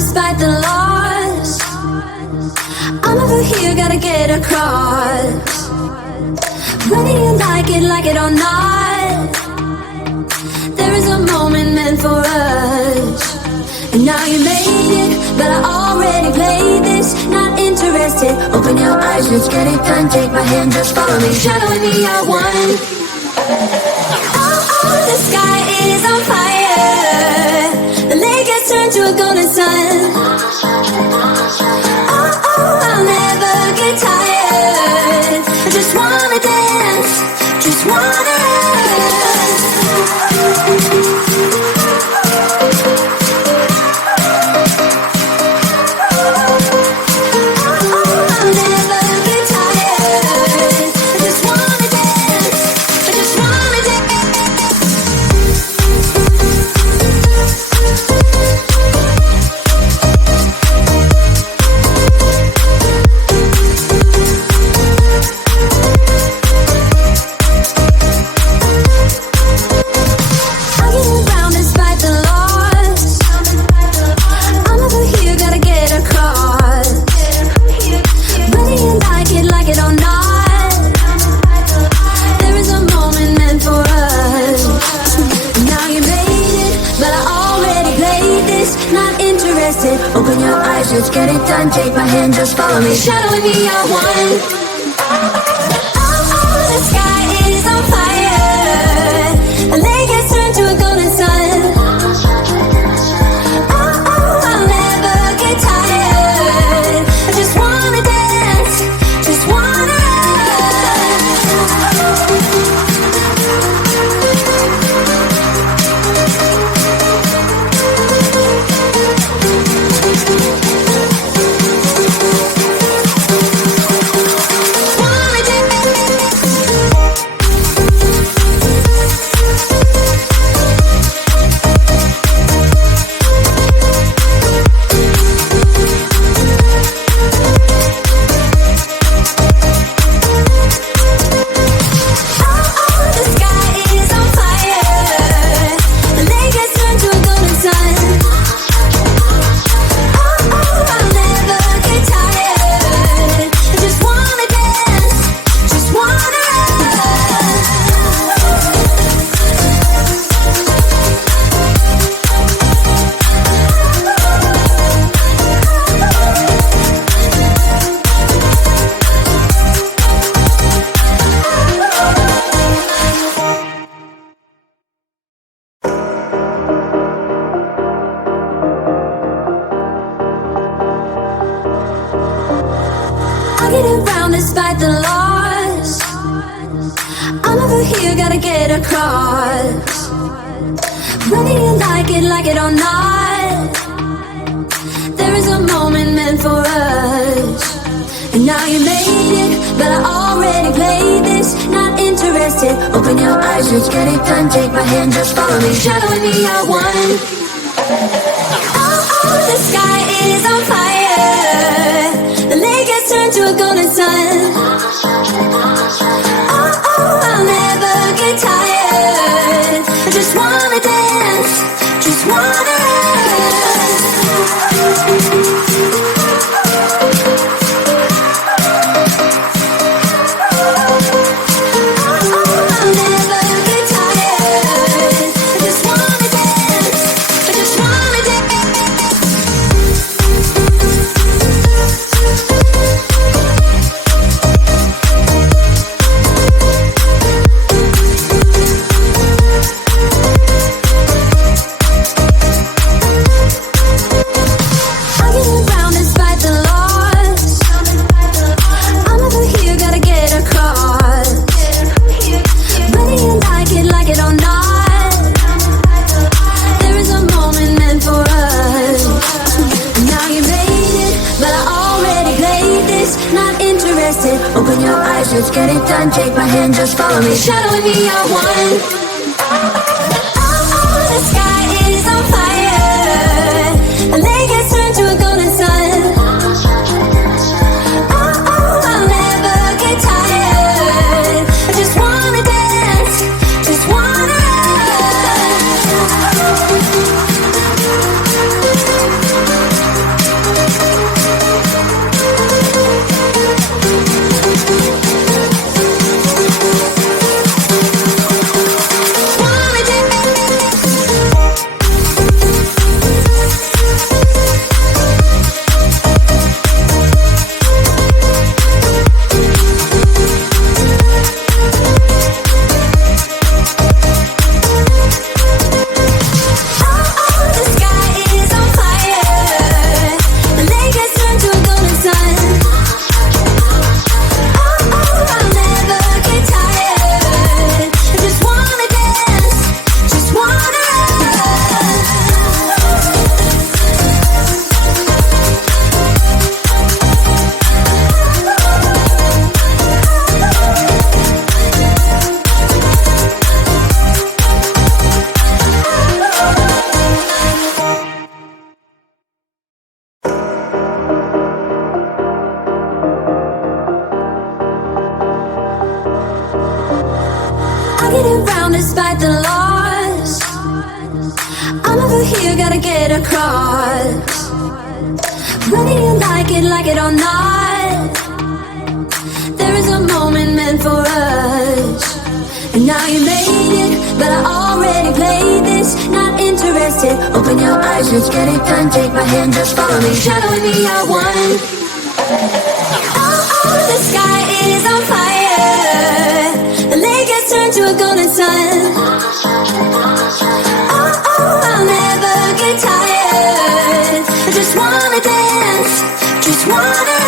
despite the loss. I'm over here, gotta get across. Whether you like it or not, there is a moment meant for us. And now you made it, but I already played this. Not interested, open your eyes, let's get it done. Take my hand, just follow me, shadowing me, I won. Oh, the sky is on fire. The lake has turned to a golden sun. Oh, I'll never get tired. I just wanna dance, just wanna dance. Open your eyes, let's get it done. Take my hand, just follow me, shadowing me, I won. Oh, the sky is on fire. The lake has turned to a golden sun. Oh, I'll never get tired. I just wanna dance, just wanna despite the loss. I'm over here, gotta get across. Whether you like it or not, there is a moment meant for us. And now you made it, but I already played this. Not interested, open your eyes, let's get it done. Take my hand, just follow me, shadowing me, I won. Oh, the sky is on fire. The lake has turned to a golden sun. Oh, I'll never get tired. I just wanna dance, just wanna dance. I'll never get tired. I just wanna dance, I just wanna dance. Open your eyes, let's get it done. Take my hand, just follow me, shadowing me, I won. Oh, the sky is on fire. The lake has turned to a golden sun. Oh, I'll never get tired. I just wanna dance, just wanna dance. get around despite the loss. I'm over here, gotta get across. Whether you like it or not, there is a moment meant for us. And now you made it, but I already played this. Not interested, open your eyes, let's get it done. Take my hand, just follow me, shadowing me, I won. Oh, the sky is on fire. The lake has turned to a golden sun. Oh, I'll never get tired. I just wanna dance, just wanna dance.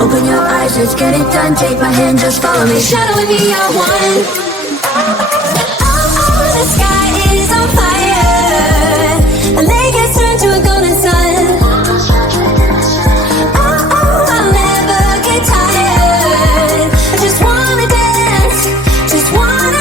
Open your eyes, let's get it done. Take my hand, just follow me, shadowing me, I won. Oh, the sky is on fire. The lake has turned to a golden sun. Oh, I'll never get tired. I just wanna dance, just wanna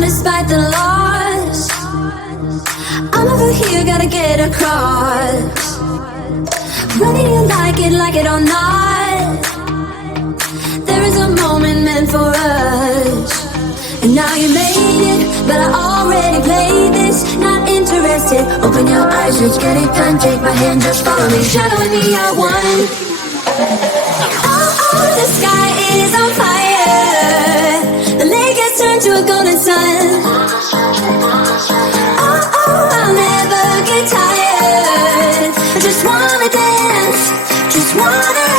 despite the loss. I'm over here, gotta get across. Whether you like it or not, there is a moment meant for us. And now you made it, but I already played this. Not interested, open your eyes, let's get it done. Take my hand, just follow me, shadowing me, I won. Oh, the sky is on fire. The lake has turned to a golden sun. Oh, I'll never get tired. I just wanna dance, just wanna